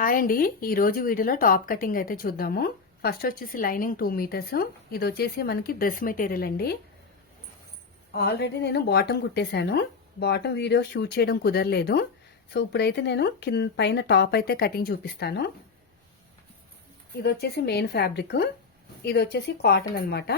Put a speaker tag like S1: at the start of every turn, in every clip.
S1: Hi అండి. ఈరోజు వీడియోలో టాప్ కటింగ్ అయితే చూద్దాము. ఫస్ట్ వచ్చేసి లైనింగ్ టూ మీటర్స్. ఇది వచ్చేసి మనకి డ్రెస్ మెటీరియల్ అండి. ఆల్రెడీ నేను బాటమ్ కుట్టేశాను. బాటమ్ వీడియో షూట్ చేయడం కుదరలేదు. సో ఇప్పుడైతే నేను కింద పైన టాప్ అయితే కటింగ్ చూపిస్తాను. ఇది వచ్చేసి మెయిన్ ఫ్యాబ్రిక్. ఇది వచ్చేసి కాటన్ అనమాట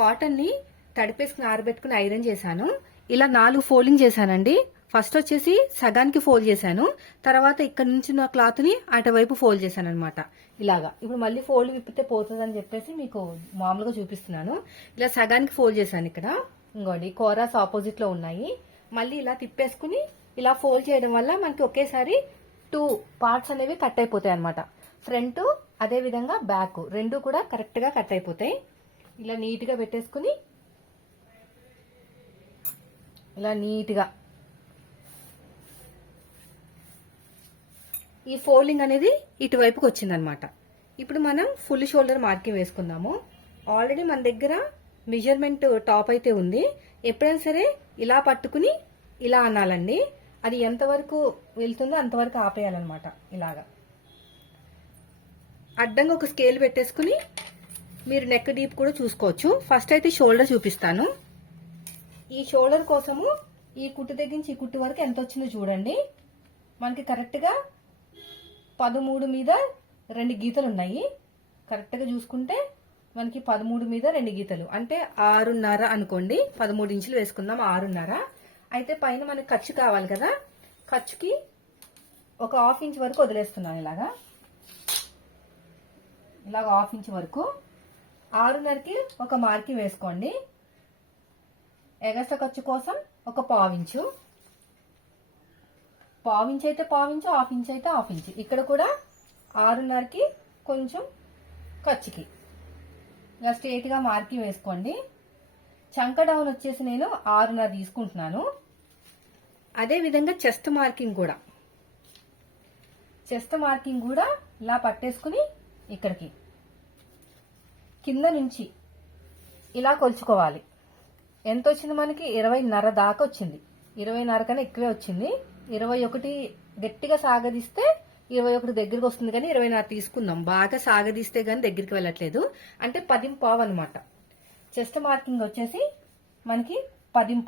S1: కాటన్ని తడిపేసుకుని ఆరబెట్టుకుని ఐరన్ చేశాను. ఇలా నాలుగు ఫోల్డింగ్ చేశానండి. ఫస్ట్ వచ్చేసి సగానికి ఫోల్డ్ చేశాను. తర్వాత ఇక్కడ నుంచి నా క్లాత్ని అటువైపు ఫోల్డ్ చేశాను అనమాట ఇలాగా. ఇప్పుడు మళ్ళీ ఫోల్డ్ విప్పితే పోతుందని చెప్పేసి మీకు మామూలుగా చూపిస్తున్నాను. ఇలా సగానికి ఫోల్డ్ చేశాను ఇక్కడ. ఇంకోండి కోరాస్ ఆపోజిట్లో ఉన్నాయి. మళ్ళీ ఇలా తిప్పేసుకుని ఇలా ఫోల్డ్ చేయడం వల్ల మనకి ఒకేసారి టూ పార్ట్స్ అనేవి కట్ అయిపోతాయి అనమాట ఫ్రంట్ అదే విధంగా బ్యాక్ రెండు కూడా కరెక్ట్గా కట్ అయిపోతాయి. ఇలా నీట్గా పెట్టేసుకుని ఇలా నీట్ ఈ ఫోల్డింగ్ అనేది ఇటువైపుకి వచ్చిందనమాట. ఇప్పుడు మనం ఫుల్ షోల్డర్ మార్కింగ్ వేసుకుందాము. ఆల్రెడీ మన దగ్గర మెజర్మెంట్ టాప్ అయితే ఉంది. ఎప్పుడైనా సరే ఇలా పట్టుకుని ఇలా అనాలండి. అది ఎంతవరకు వెళ్తుందో అంతవరకు ఆపేయాలన్నమాట ఇలాగా. అడ్డంగా ఒక స్కేల్ పెట్టేసుకుని మీరు నెక్ డీప్ కూడా చూసుకోవచ్చు. ఫస్ట్ అయితే షోల్డర్ చూపిస్తాను. ఈ షోల్డర్ కోసము ఈ కుట్టు దగ్గర నుంచి ఈ కుట్టు వరకు ఎంత వచ్చిందో చూడండి. మనకి కరెక్ట్గా పదమూడు మీద రెండు గీతలు ఉన్నాయి కరెక్ట్గా చూసుకుంటే మనకి పదమూడు మీద రెండు గీతలు. అంటే ఆరున్నర అనుకోండి. పదమూడు ఇంచులు వేసుకుందాం ఆరున్నర. అయితే పైన మనకి ఖర్చు కావాలి కదా. ఖర్చుకి ఒక హాఫ్ ఇంచ్ వరకు వదిలేస్తున్నాను ఇలాగా. ఇలాగ హాఫ్ ఇంచ్ వరకు. ఆరున్నరకి ఒక మార్కింగ్ వేసుకోండి. ఎగస్ట్రా ఖర్చు కోసం ఒక పావు ఇంచు. పావించి అయితే పావించు హాఫ్ ఇంచ్ అయితే హాఫ్ ఇంచ్ ఇక్కడ కూడా ఆరున్నరకి కొంచెం ఖర్చుకి. ఇలా స్ట్రేట్గా మార్కింగ్ వేసుకోండి. చంక డౌన్ వచ్చేసి నేను ఆరున్నర తీసుకుంటున్నాను. అదే విధంగా చెస్ట్ మార్కింగ్ కూడా. చెస్ట్ మార్కింగ్ కూడా ఇలా పట్టేసుకుని ఇక్కడికి. కింద నుంచి ఇలా కొలుచుకోవాలి. ఎంత వచ్చింది మనకి? ఇరవైన్నర దాకా వచ్చింది. ఇరవైన్నర కన్నా ఎక్కువే వచ్చింది. ఇరవై ఒకటి గట్టిగా సాగదీస్తే ఇరవై ఒకటి దగ్గరికి వస్తుంది కానీ ఇరవై నాలుగు తీసుకుందాం. బాగా సాగదీస్తే కానీ దగ్గరికి వెళ్ళట్లేదు. అంటే పదింపావు అనమాట చెస్ట్ మార్కింగ్ వచ్చేసి మనకి పదిం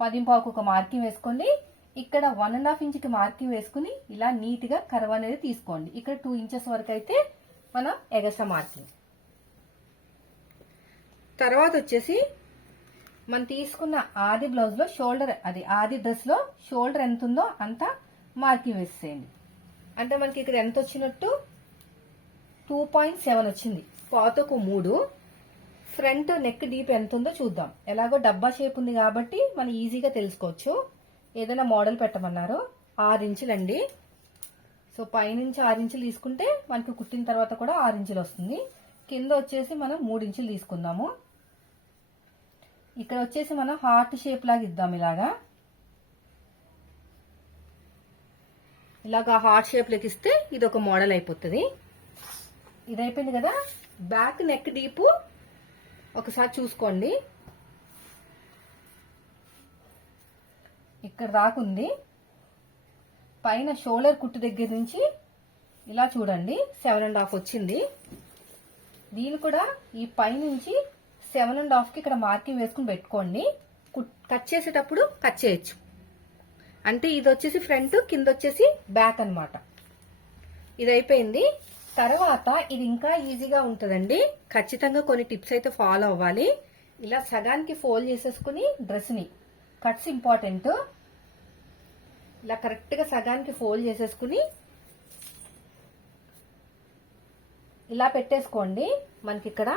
S1: పదింపావుకు పదిం ఒక మార్కింగ్ వేసుకోండి. ఇక్కడ వన్ అండ్ హాఫ్ ఇంచ్కి మార్కింగ్ వేసుకుని ఇలా నీట్గా కర్వ్ అనేది తీసుకోండి. ఇక్కడ టూ ఇంచెస్ వరకు అయితే మనం ఎగస మార్కింగ్. తర్వాత వచ్చేసి మనం తీసుకున్న ఆది బ్లౌజ్లో షోల్డర్ అది ఆది డ్రెస్లో షోల్డర్ ఎంత ఉందో అంత మార్కింగ్ వేసేయండి. అంటే మనకి ఇక్కడ ఎంత వచ్చినట్టు? టూ పాయింట్ సెవెన్ వచ్చింది. పాతకు మూడు. ఫ్రంట్ నెక్ డీప్ ఎంత ఉందో చూద్దాం. ఎలాగో డబ్బా షేప్ ఉంది కాబట్టి మనం ఈజీగా తెలుసుకోవచ్చు. ఏదైనా మోడల్ పెట్టమన్నారు. ఆరు ఇంచులండి సో పైనుంచి ఆరు ఇంచులు తీసుకుంటే మనకి కుట్టిన తర్వాత కూడా ఆరు ఇంచులు వస్తుంది. కింద వచ్చేసి మనం మూడు ఇంచులు తీసుకుందాము. ఇక్కడ వచ్చేసి మనం హార్ట్ షేప్ లాగా ఇద్దాం ఇలాగా. ఇలాగా హార్ట్ షేప్ లెక్కిస్తే ఇస్తే ఇది ఒక మోడల్ అయిపోతుంది. ఇది అయిపోయింది కదా? బ్యాక్ నెక్ డీపు ఒకసారి చూసుకోండి. ఇక్కడ రాకుంది పైన షోల్డర్ కుట్టు దగ్గర నుంచి ఇలా చూడండి. సెవెన్ అండ్ హాఫ్ వచ్చింది. దీని కూడా ఈ పైనుంచి సెవెన్ అండ్ హాఫ్కి ఇక్కడ మార్కింగ్ వేసుకుని పెట్టుకోండి. కట్ చేసేటప్పుడు కట్ చేయొచ్చు. అంటే ఇది వచ్చేసి ఫ్రంట్ కింద వచ్చేసి బ్యాక్ అనమాట ఇది అయిపోయింది. తర్వాత ఇది ఇంకా ఈజీగా ఉంటుందండి. ఖచ్చితంగా కొన్ని టిప్స్ అయితే ఫాలో అవ్వాలి. ఇలా సగానికి ఫోల్డ్ చేసేసుకుని డ్రెస్ని కట్స్ ఇంపార్టెంట్. ఇలా కరెక్ట్గా సగానికి ఫోల్డ్ చేసేసుకుని ఇలా పెట్టేసుకోండి. మనకి ఇక్కడ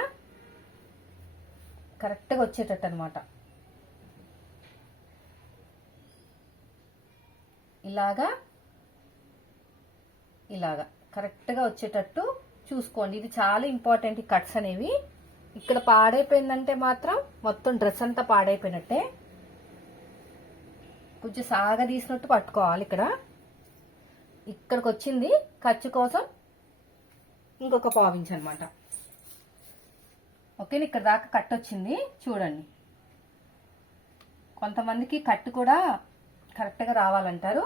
S1: కరెక్ట్గా వచ్చేటట్టు అనమాట ఇలాగా ఇలాగా. కరెక్ట్గా వచ్చేటట్టు చూసుకోండి. ఇది చాలా ఇంపార్టెంట్ ఈ కట్స్ అనేవి. ఇక్కడ పాడైపోయిందంటే మాత్రం మొత్తం డ్రెస్ అంతా పాడైపోయినట్టే. కొంచెం సాగదీసినట్టు పట్టుకోవాలి ఇక్కడ. ఇక్కడికి వచ్చింది ఖర్చు కోసం ఇంకొక పావించ్ అనమాట ఓకే ఇక్కడ దాకా కట్ వచ్చింది. చూడండి. కొంతమందికి కట్ కూడా కరెక్ట్గా రావాలంటారు.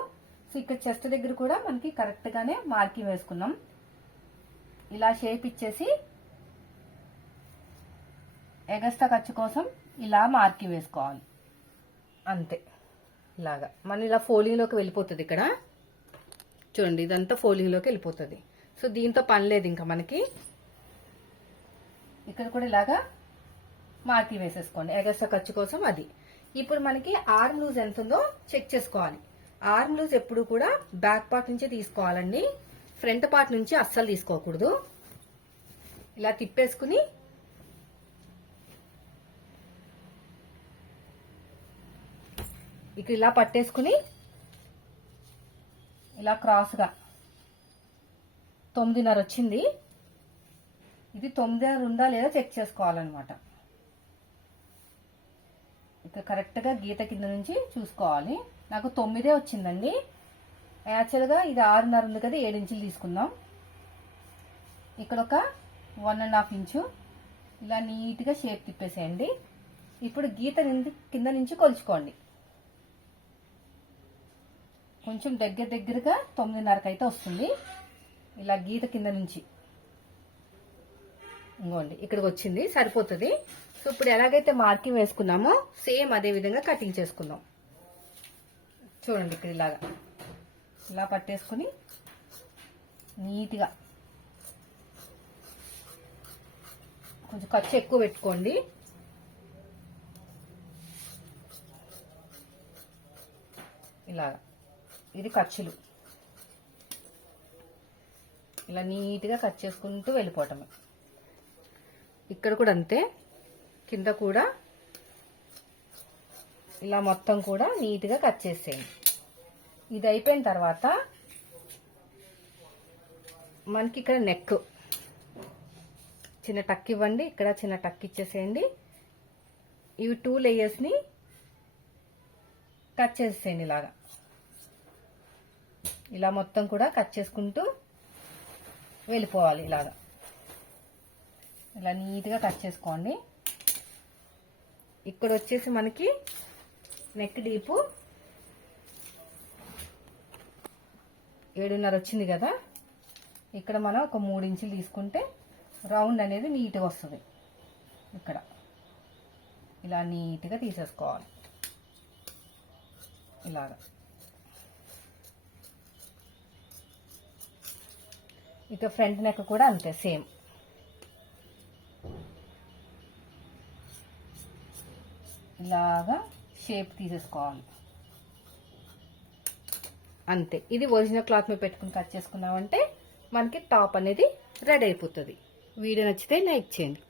S1: సో ఇక్కడ చెస్ట్ దగ్గర కూడా మనకి కరెక్ట్గానే మార్కింగ్ వేసుకున్నాం. ఇలా షేప్ ఇచ్చేసి ఎగస్ట్రా ఖర్చు కోసం ఇలా మార్కింగ్ వేసుకోవాలి. అంతే. ఇలాగా. మన ఇలా ఫోలింగ్లోకి వెళ్ళిపోతుంది ఇక్కడ. చూడండి ఇదంతా ఫోలింగ్లోకి వెళ్ళిపోతుంది. సో దీంతో పని లేదు ఇంకా మనకి. ఇక్కడ కూడా ఇలాగా మార్కింగ్ వేసేసుకోండి. ఎగస్ట్రా ఖర్చు కోసం అది. ఇప్పుడు మనకి ఆర్మ్ లూజ్ ఎంత ఉందో చెక్ చేసుకోవాలి. ఆర్మ్ లూజ్ ఎప్పుడు కూడా బ్యాక్ పార్ట్ నుంచే తీసుకోవాలండి. ఫ్రంట్ పార్ట్ నుంచి అస్సలు తీసుకోకూడదు. ఇలా తిప్పేసుకుని ఇక్కడ ఇలా పట్టేసుకుని ఇలా క్రాస్గా తొమ్మిదిన్నర వచ్చింది. ఇది తొమ్మిదిన్నర ఉందా లేదా చెక్ చేసుకోవాలన్నమాట. ఇక కరెక్ట్గా గీత కింద నుంచి చూసుకోవాలి. నాకు తొమ్మిదే వచ్చిందండి. యాక్చువల్గా ఇది ఆరున్నర ఉంది కదా ఏడు ఇంచులు తీసుకుందాం. ఇక్కడ ఒక వన్ అండ్ హాఫ్ ఇంచు. ఇలా నీట్గా షేప్ తిప్పేసేయండి. ఇప్పుడు గీత కింద నుంచి కొలుచుకోండి. కొంచెం దగ్గర దగ్గరగా తొమ్మిదిన్నరకు అయితే వస్తుంది. ఇలా గీత కింద నుంచి. ఇంకోండి ఇక్కడికి వచ్చింది సరిపోతుంది. సో ఇప్పుడు ఎలాగైతే మార్కింగ్ వేసుకున్నామో సేమ్ అదే విధంగా కటింగ్ చేసుకుందాం. చూడండి ఇక్కడ ఇలాగా. ఇలా పట్టేసుకుని నీట్గా కొంచెం ఖర్చు ఎక్కువ పెట్టుకోండి. ఇలాగా. ఇది ఖర్చులు. ఇలా నీట్గా కట్ చేసుకుంటూ వెళ్ళిపోవటమే. ఇక్కడ కూడా అంతే. కింద కూడా ఇలా మొత్తం కూడా నీట్గా కట్ చేసేయండి. ఇది అయిపోయిన తర్వాత మనకి ఇక్కడ నెక్. చిన్న టక్ ఇవ్వండి. ఇక్కడ చిన్న టక్ ఇచ్చేసేయండి. ఇవి టూ లేయర్స్ని కట్ చేసేయండి ఇలాగా. ఇలా మొత్తం కూడా కట్ చేసుకుంటూ వెళ్ళిపోవాలి ఇలాగా. ఇలా నీట్గా కట్ చేసుకోండి. ఇక్కడ వచ్చేసి మనకి నెక్ డీపు ఏడున్నర వచ్చింది కదా. ఇక్కడ మనం ఒక మూడు ఇంచులు తీసుకుంటే రౌండ్ అనేది నీట్గా వస్తుంది. ఇక్కడ ఇలా నీట్గా తీసేసుకోవాలి. ఇలాగ. ఇక ఫ్రంట్ నెక్ కూడా అంతే సేమ్. ఇలాగా షేప్ తీసేసుకోవాలి. అంతే. ఇది ఒరిజినల్ క్లాత్ మీద పెట్టుకుని కట్ చేసుకున్నామంటే మనకి టాప్ అనేది రెడీ అయిపోతుంది. వీడియో నచ్చితే లైక్ చేయండి.